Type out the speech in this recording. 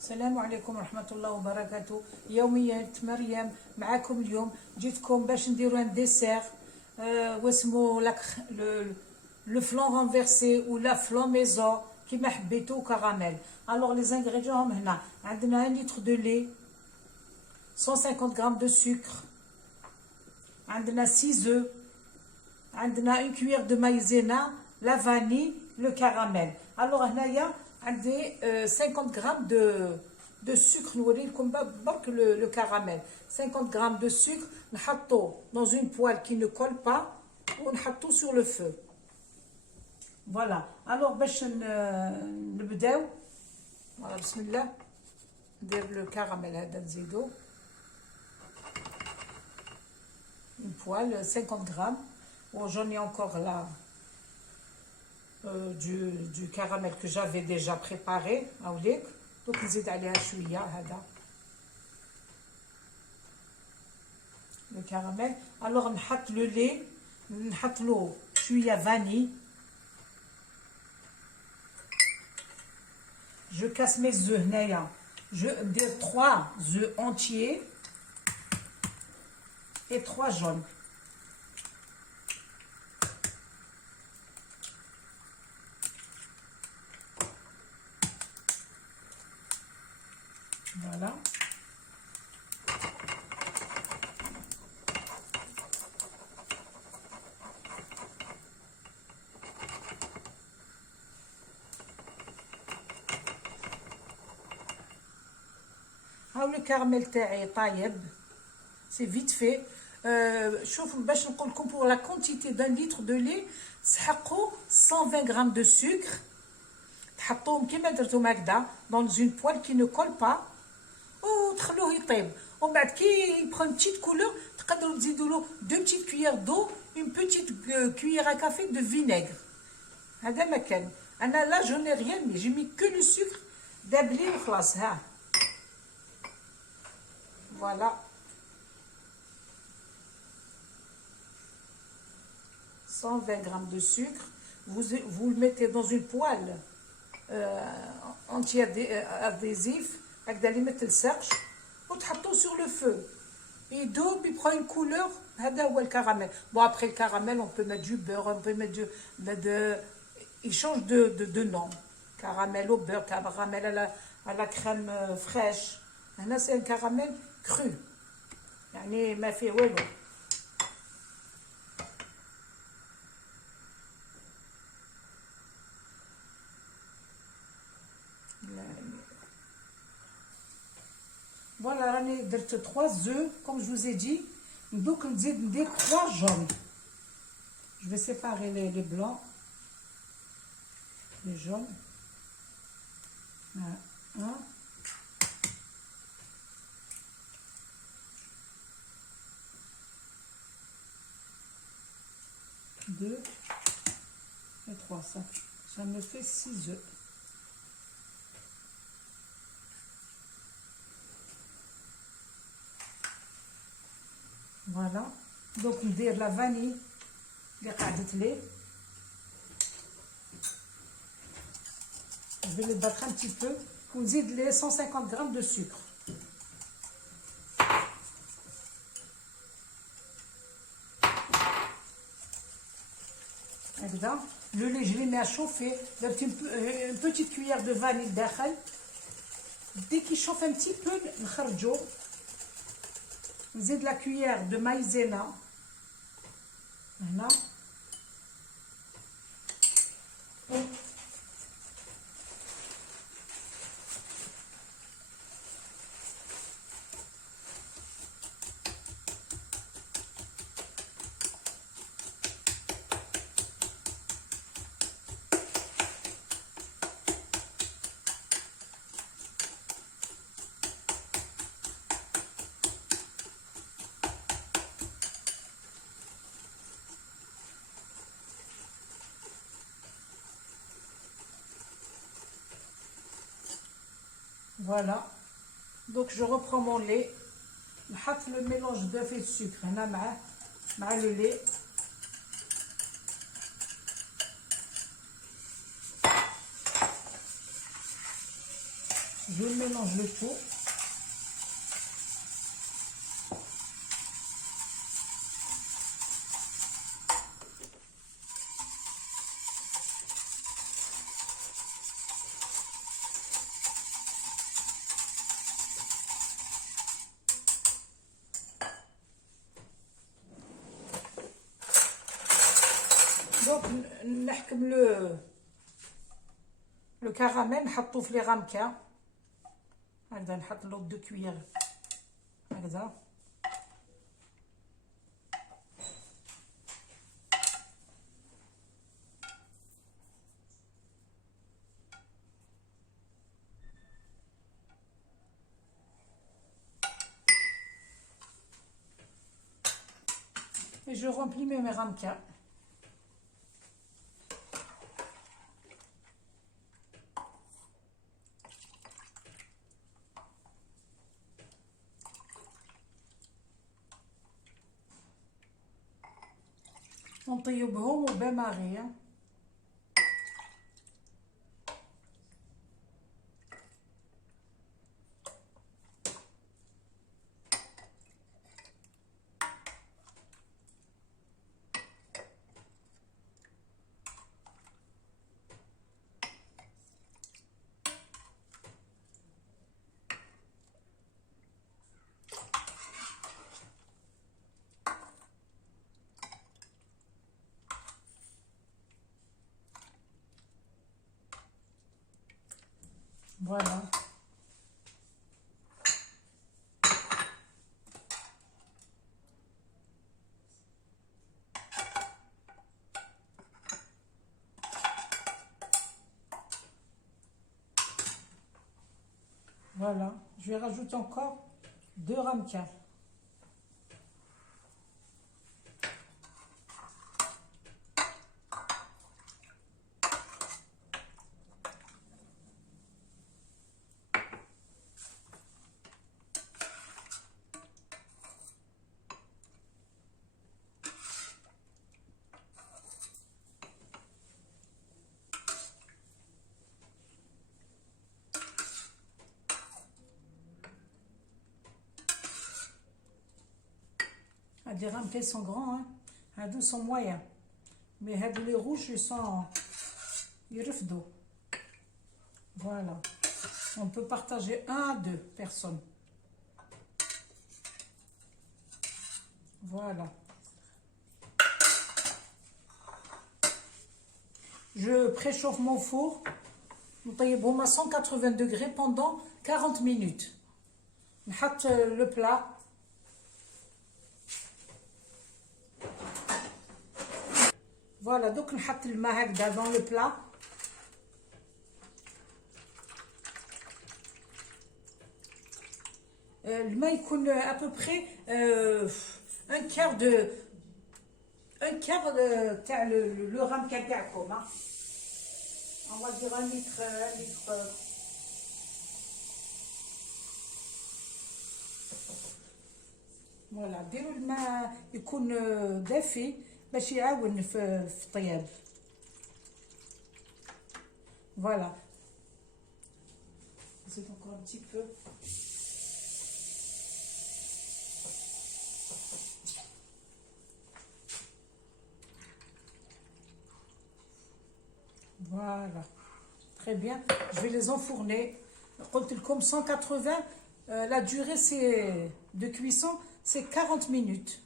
السلام عليكم ورحمة الله وبركاته. يوميات مريم معاكم. اليوم جيتكم باش نديرو ان ديسير واسمو لو فلون رانفيرسي ولا فلون ميزون كيما حبيتو كراميل. الوغ لي زانغريديون هم هنا. عندنا 1 لتر دو لي، 150 غرام دو سكر، عندنا 6 œufs، عندنا une cuillère de maïzena، la vanille، le caramel. الوغ هنايا عندي 50 غرام de sucre. نوريلكم برك le caramel. 50 grammes de sucre نحطو dans une poêle qui ne colle pas ونحطو sur le feu. Voilà. Alors باش نبداو. Voilà, بسم الله. ندير le caramel هذا نزيدو. Une poêle 50 grammes. Bon, j'en ai encore là du caramel que j'avais déjà préparé. Donc نزيد عليها شويه هذا le caramel. Alors نحط le lait، نحط له شويه vanille. Je casse mes œufs هنايا. Je ندير 3 œufs entiers et 3 jaunes. Voilà. هاو لو كارميل تاعي طايب، سي فيت في. شوفوا باش نقول لكم pour la quantité d'un litre de lait تسحقوا 120 grammes de sucre. تحطوهم كيما درتهم هكذا dans une poêle qui ne colle pas وتخلوه يطيب. ومن بعد كي يبخون بتيت كولور تقدروا تزيدوا له 2 petites cuillères d'eau، une petite cuillère à café de vinaigre. هذا ما كان. انا لا جو ني ريان مي جي مي كو لو سكر داب لي وخلاص. ها فوالا 120 grammes de sucre. Vous le mettez dans une poêle anti-adhésif هكذا اللي ما تلصقش وتحطوه sur le feu. يدوب يبقى une couleur. هذا هو الكراميل. Bon après le caramel on peut mettre du beurre, on peut mettre il change de nom. Caramel au beurre, caramel à la crème fraîche. هنا c'est un caramel cru يعني ما فيه والو. Voilà, راني درت 3 œufs comme je vous ai dit. Donc نزيد ندير 3 jaunes. Je vais séparer les blancs, les jaunes. Voilà. 1, 2 et 3. Ça me fait 6 œufs. Voilà. Donc ندير la vanille اللي قعدت لي. Je vais les battre un petit peu. ونزيد les 150 grammes de sucre. هكذا. Le lait je l'ai mis à chauffer. درت une petite cuillère de vanille داخل. Dès qu'il chauffe un petit peu نخرجو. نزيد la cuillère de maïzena هنا. Voilà. Donc je reprends mon lait. نحط le mélange d'œufs et de sucre هنا مع le lait. Je mélange le tout. Donc, نحكم le caramel, نحطوه في لي غامكه هكذا. نحط له 2 كويير هكذا. Et je remplis mes ramequins. نطيبهم وبان ماغي. Voilà. Voilà. Je vais rajouter encore 2 ramequins. Les ramequins sont grands, hein. Les deux sont moyens. Mais les rouges, ils sont يرفدوا. Voilà. On peut partager 1 à 2 personnes. Voilà. Je préchauffe mon four. نطيبهم à 180 degrés pendant 40 minutes. نحط le plat. Voilà, donc نحط الماء هكذا dans le plat. الماء يكون à peu près un quart تاع le ramequin تاعكم. On va dire 1 litre, 1 litre. Voilà, ديروا الماء يكون دافي باش يعاون في الطياب. Voilà. C'est encore un petit peu. Voilà. Très bien. Je vais les enfourner. قلت لكم 180. La durée de cuisson, c'est 40 minutes.